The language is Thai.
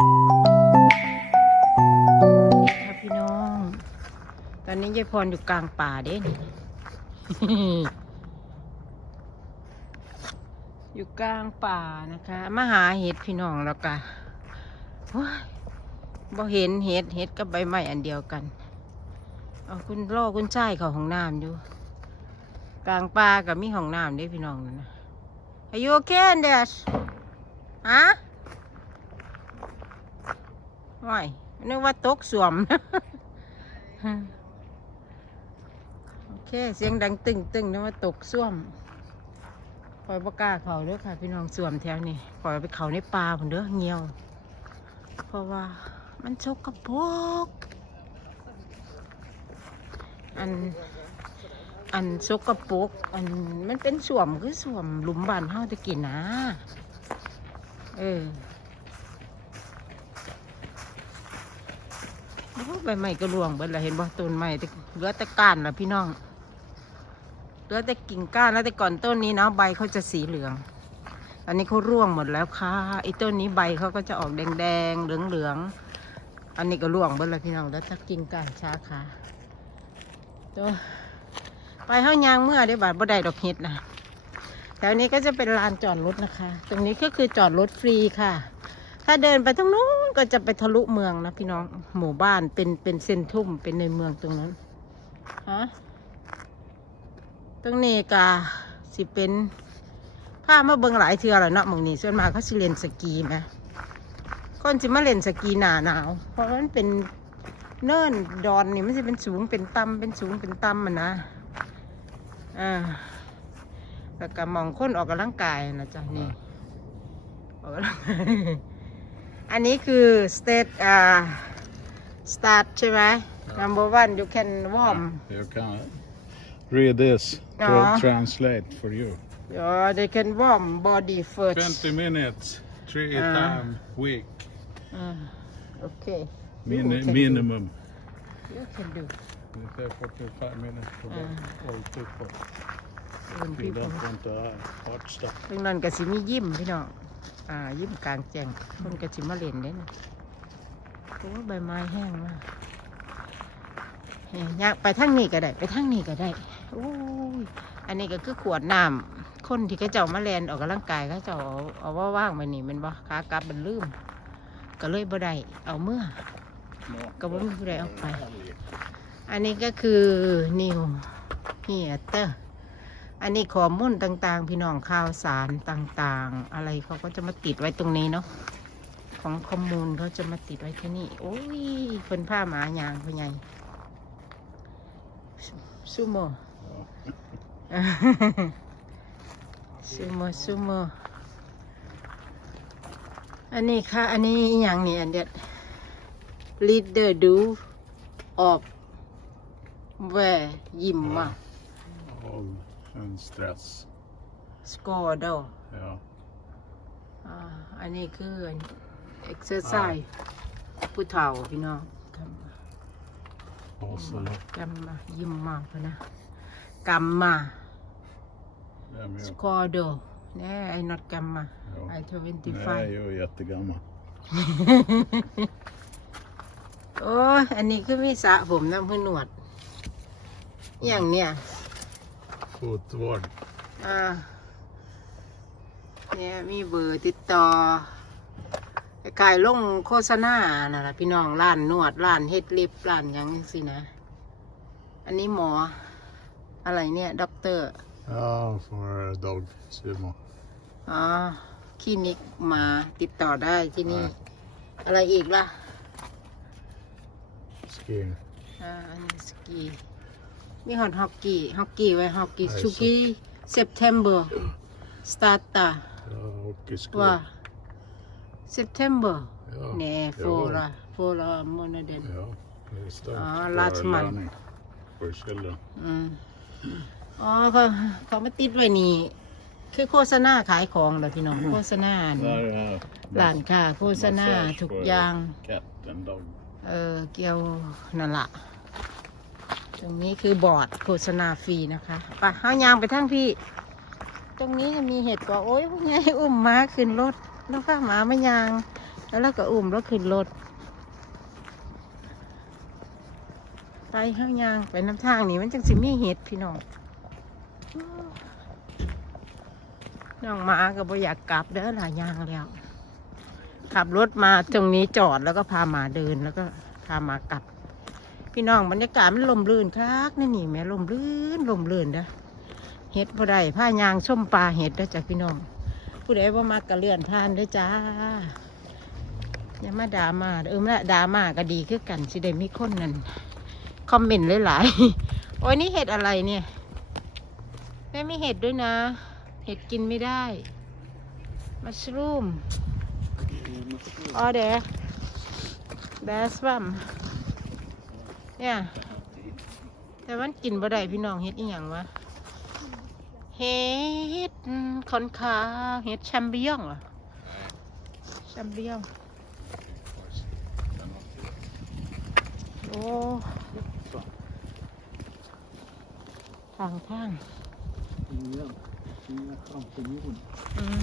ครับพี่น้อง ตอนนี้ยายพรอยู่กลางป่าเด้นี่อยู่กลางป่านะคะ มาหาเห็ดพี่น้องแล้วก็โอ้ยบ่เห็นเห็ดเห็ดกับใบไม้อันเดียวกัน เอาคุณล่อคุณชายเขาห้องน้ำอยู่ กลางป่ากับมีห้องน้ำเด้พี่น้องนั่นนะอายุแค่เดชฮะ ไม่นึกว่าตกสวม โอเค เสียงดังตึงตึงนึกว่าตกสวมคอยประกาเขาเด้อค่ะ พี่น้องสวมแถวนี้คอยไปเขาในป่าผมเด้อเงียว เพราะว่ามันชกกระปกอัน อันชกกระปกอันมันเป็นสวมคือสวมหลุมบานเฮาตะกี้นะ เออโอ้ ใบไม้ก็ร่วงเบิดละเห็นบ่ต้นไม้แต่เหลือแต่ก้านละพี่น้องเหลือแต่กิ่งก้านแล้วแต่ก่อนต้นนี้เนาะใบเขาจะสีเหลือง อันนี้เขาร่วงหมดแล้วค่ะไอ้ต้นนี้ใบเขาก็จะออกแดงแดงๆเหลืองเหลืองๆอันนี้ก็ร่วงเบิดละพี่น้องแล้วถ้ากิ่งก้านชาขาตัวไปเฮายางเมื่อได้บาดบ่ได้ดอกเห็ดนะแถวนี้ก็จะเป็นลานจอดรถนะคะ ตรงนี้ก็คือจอดรถฟรีค่ะ ถ้าเดินไปตรงนู้น ก็จะไปทะลุเมืองนะพี่น้อง หมู่บ้านเป็นเป็นเซนทรุมเป็นในเมืองตรงนั้นฮะตรงนี้ก็สิเป็นผ้ามาเบิงหลายเทือแล้วเนาะหมองนี้ส่วนมากเขาสิเล่นสกีไหมคนสิมาเล่นสกีหนาหนาว เพราะมันเป็นเนิ่นดอนนี่มันจะเป็นสูงเป็นต่ำเป็นสูงเป็นต่ำมันนะอ่าแล้วก็มองคนออกกำลังกายนะจ๊ะนี่ออกกำลังกาย อันนี้คือ state อ่า start ใช่ไหม number one you can warm You can read this to Ja. translate for you. Yeah, they can warm body first. 20 minutes, three Ah. time week, Uh, okay. min- You can minimum. Do. You can do. You take 45 minutes for that. All people. When We people. don't want to have hard stuff. ตรงนั้นก็สิมียิ้มพี่น้อง อ่ายิ้มกลางแจ้งคนก็สิมาเล่นได้นะโอ้ใบไม้แห้งมากยอยากไปทางนี้ก็ได้ ไปทางนี้ก็ได้โอ้ยอันนี้ก็คือขวดน้ำคนที่เขาเจ้ามาแลนออกกำลังกายเขาเจ้าเอาเอาว่าว่างไปนี่มันบ่ขากลับมันลืม ก็เลยบ่ได้เอาเมื่อ ก็บ่มีผู้ใดเอาไป อันนี้ก็คือนิวเฮียเตอร์ อันนี้ข้อมูลต่างๆ พี่น้องข่าวสารต่างๆ อะไรเขาก็จะมาติดไว้ตรงนี้เนาะของข้อมูลเขาจะมาติดไว้ที่นี่ โอ้ยคนผ้าหมายางพ่อใหญ่ซูโม่ซูโม่ซูโม่อันนี้ค่ะ อันนี้อย่างนี้อันเด็ด leader do of where ยิมมา All and stress. score ดอ Yeah. อ่าอันนี้คือ exercise ผู้เฒ่าพี่น้องกำมา Also, กำมายิ้มมาพะนะกำมา yeah, men- score ดอแน่ไอ้ not กำมา ja. ไอ้ Nej, 25 jag är jättegammal. โอ้ยอันนี้คือมีสระผมน้ำพื้นหนวดอหย่างเนี้ย Fotvård. อ่าเนี่ยมีเบอร์ติดต่อขายลงโฆษณาน่ะล่ะพี่น้องร้านนวดร้านเฮ็ดเล็บร้านหยังสินะ อันนี้หมอ อะไรเนี่ยด็อกเตอร์ Ja, for dog. Simon. อ๋อคลินิกมาติดต่อได้ที่นี่ อะไรอีกล่ะ Skiing. อ่าอันนี้สกี มีฮอตฮอกกี้ฮอกกี้ไว้ฮอกกี้ไอ้ชุกี้เซปเทมเบอร์สตาร์ตา Ja, hockeyskor. ว่าเซปเทมเบอร์ Ja. เน่โฟ Ja. ลาโฟลาโมนาเดน Ja, det är starkt. Ja, Bra Latsman. löning På skölden. อืมอ๋อเขาเขามาติดไว้นี่ คือโฆษณาขายของเหรอพี่น้อง โฆษณา Där är ร้านค้าโฆษณา massage ทุก för อย่าง Katt and dog. เออเกี่ยวนั่นละ ตรงนี้คือบอร์ดโฆษณาฟรีนะคะไปห้ายางไปทั้งพี่ ตรงนี้ก็มีเห็ดก็โอ้ยพวกไงอุ้มหมาขึ้นรถ แล้วข้าหมามายาง แล้วเราก็อุ้มแล้วขึ้นรถ ไปข้างยางไปน้ำทางนี่มันจังสิมีเห็ดพี่น้องน้องหมาก็บ่อยากกลับเด้อหลายยางแล้ว ขับรถมาตรงนี้จอดแล้วก็พาหมาเดินแล้วก็พาหมากลับ พี่น้องบรรยากาศมันลมลื่นครับนี่นี่แม่ลมลื่นลมลื่นเด้อเห็ดบ่ได้ผ้ายางส้มปลาเห็ดเด้อจ้ะพี่น้อง ผู้ใดว่ามากกระเลื่อนผ่านเด้อจ้าอย่ามาด่ามาเออมาด่ามาก็ดีคือกันสิได้มีคนนั่นคอมเมนต์หลายๆโอ้ยนี่เห็ดอะไรเนี่ยแม่มีเห็ดด้วยนะ เห็ดกินไม่ได้ มัชรูมอ๋อเดะแดสบัม เนี่ย แต่มันกินบ่ได้พี่น้องเห็ดอีหยังวะเห็ดคอนคาเห็ดแชมเบิยงเหรอแชมเบิยงโอ้ทางทาง Ja, ja, fram till jorden. อืม